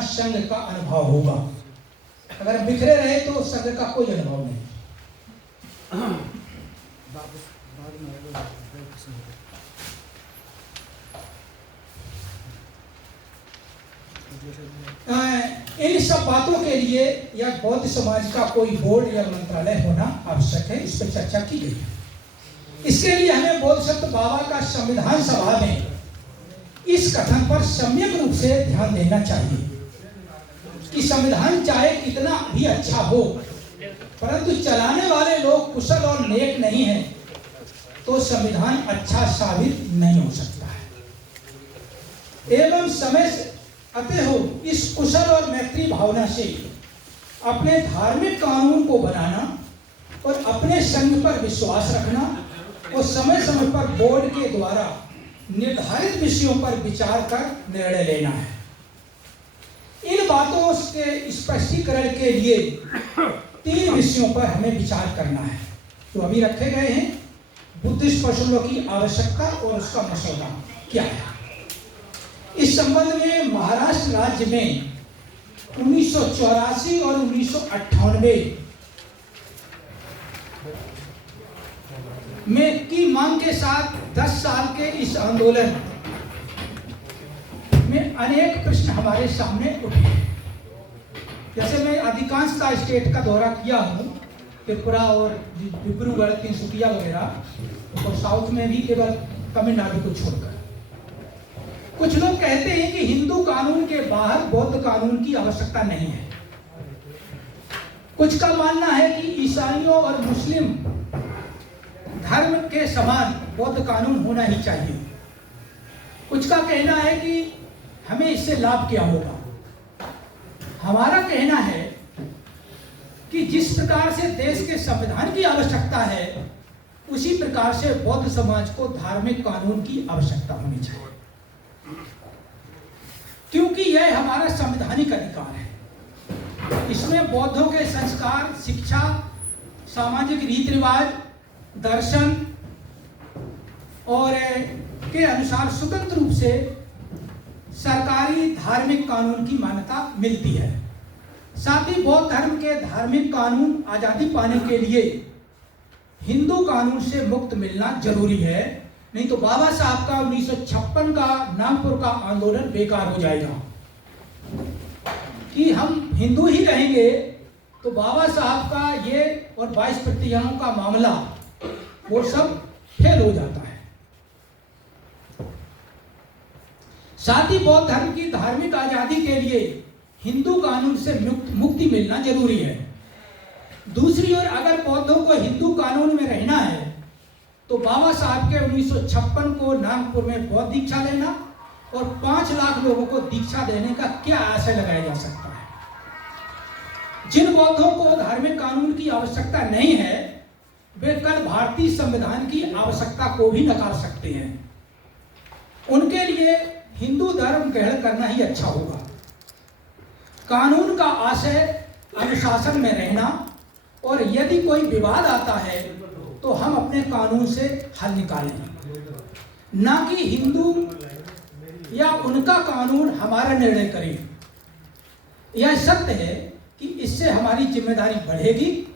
बिना संग का अनुभव होगा। अगर बिखरे रहे तो संग का कोई अनुभव नहीं। इन सब बातों के लिए यह बौद्ध समाज का कोई बोर्ड या मंत्रालय होना आवश्यक है। इस पर चर्चा की गई है। इसके लिए हमें बोधिसत्व बाबा का संविधान सभा में इस कथन पर सम्यक रूप से ध्यान देना चाहिए कि संविधान चाहे कितना भी अच्छा हो, परंतु चलाने वाले लोग कुशल और नेक नहीं हैं तो संविधान अच्छा साबित नहीं हो सकता है। एवं समय से अतः इस कुशल और मैत्री भावना से अपने धार्मिक कानून को बनाना और अपने संघ पर विश्वास रखना और समय समय पर बोर्ड के द्वारा निर्धारित विषयों पर विचार कर निर्णय लेना है। इन बातों के स्पष्टीकरण के लिए 3 विषयों पर हमें विचार करना है जो अभी रखे गए हैं। बुद्धिस्ट प्रश्नों की आवश्यकता और उसका मसौदा क्या है। इस संबंध में महाराष्ट्र राज्य में 1984 और 1998 में की मांग के साथ 10 साल के इस आंदोलन में अनेक प्रश्न हमारे सामने उठे। जैसे मैं अधिकांशतः स्टेट का दौरा किया हूँ, त्रिपुरा और डिब्रूगढ़, तिनसुकिया वगैरह, और साउथ में भी केवल तमिलनाडु को छोड़कर। कुछ लोग कहते हैं कि हिंदू कानून के बाहर बौद्ध कानून की आवश्यकता नहीं है। कुछ का मानना है कि ईसाइयों और मुस्लिम धर्म के समान बौद्ध कानून होना ही चाहिए। कुछ का कहना है कि हमें इससे लाभ क्या होगा। हमारा कहना है कि जिस प्रकार से देश के संविधान की आवश्यकता है उसी प्रकार से बौद्ध समाज को धार्मिक कानून की आवश्यकता होनी चाहिए, क्योंकि यह हमारा संवैधानिक अधिकार है। इसमें बौद्धों के संस्कार, शिक्षा, सामाजिक रीति रिवाज, दर्शन और के अनुसार स्वतंत्र रूप से सरकारी धार्मिक कानून की मान्यता मिलती है। साथ ही बौद्ध धर्म के धार्मिक कानून आजादी पाने के लिए हिंदू कानून से मुक्त मिलना जरूरी है, नहीं तो बाबा साहब का 1956 का नागपुर का आंदोलन बेकार हो जाएगा। कि हम हिंदू ही रहेंगे तो बाबा साहब का ये और 22 प्रतिज्ञाओं का मामला वो सब फेल हो जाता है। साथ ही बौद्ध धर्म की धार्मिक आजादी के लिए हिंदू कानून से मुक्ति मिलना जरूरी है। दूसरी ओर अगर बौद्धों को हिंदू कानून में रहना है तो बाबा साहब के 1956 को नागपुर में बौद्ध दीक्षा लेना और 5 लाख लोगों को दीक्षा देने का क्या आशय लगाया जा सकता है। जिन बौद्धों को धार्मिक कानून की आवश्यकता नहीं है वे कल भारतीय संविधान की आवश्यकता को भी नकार सकते हैं। उनके लिए हिंदू धर्म ग्रहण करना ही अच्छा होगा। कानून का आशय अनुशासन में रहना और यदि कोई विवाद आता है तो हम अपने कानून से हल निकालें, ना कि हिंदू या उनका कानून हमारा निर्णय करे। यह सत्य है कि इससे हमारी जिम्मेदारी बढ़ेगी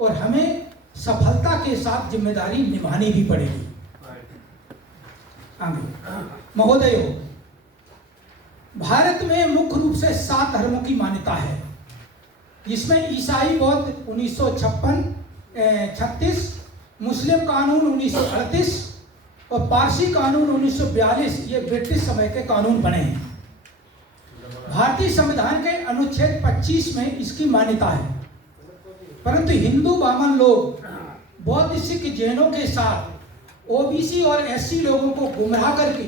और हमें सफलता के साथ जिम्मेदारी निभानी भी पड़ेगी। महोदयों, भारत में मुख्य रूप से 7 धर्मों की मान्यता है, जिसमें ईसाई बौद्ध 1936, मुस्लिम कानून 1938 और पारसी कानून 1942 ये ब्रिटिश समय के कानून बने हैं। भारतीय संविधान के अनुच्छेद 25 में इसकी मान्यता है, परंतु हिंदू बामन लोग बौद्ध, सिख, जैनों के साथ ओबीसी और एससी लोगों को गुमराह करके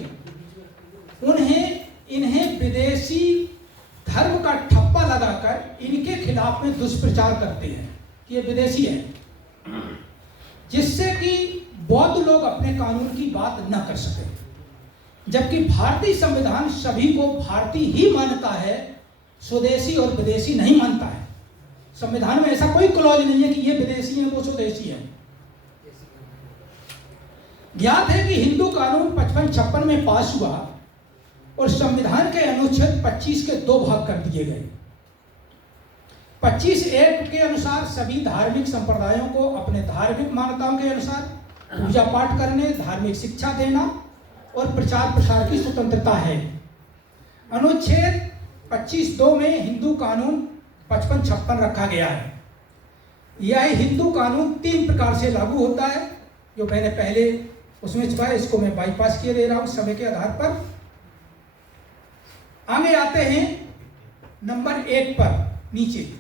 इन्हें विदेशी धर्म का ठप्पा लगाकर इनके खिलाफ में दुष्प्रचार करते हैं कि ये विदेशी हैं, जिससे कि बौद्ध लोग अपने कानून की बात न कर सके। जबकि भारतीय संविधान सभी को भारतीय ही मानता है, स्वदेशी और विदेशी नहीं मानता है। संविधान में ऐसा कोई क्लॉज नहीं है कि ये विदेशी है वो स्वदेशी है। ज्ञात है कि हिंदू कानून 55-56 में पास हुआ और संविधान के अनुच्छेद 25 के 2 भाग कर दिए गए। 25 एक्ट के अनुसार सभी धार्मिक संप्रदायों को अपने धार्मिक मान्यताओं के अनुसार पूजा पाठ करने, धार्मिक शिक्षा देना और प्रचार प्रसार की स्वतंत्रता है। अनुच्छेद 25(2) में हिंदू कानून 55-56 रखा गया है। यह हिंदू कानून 3 प्रकार से लागू होता है, जो मैंने पहले उसमें छुपाया, इसको मैं बाईपास किए दे रहा हूं समय के आधार पर। आगे आते हैं नंबर 1 पर नीचे।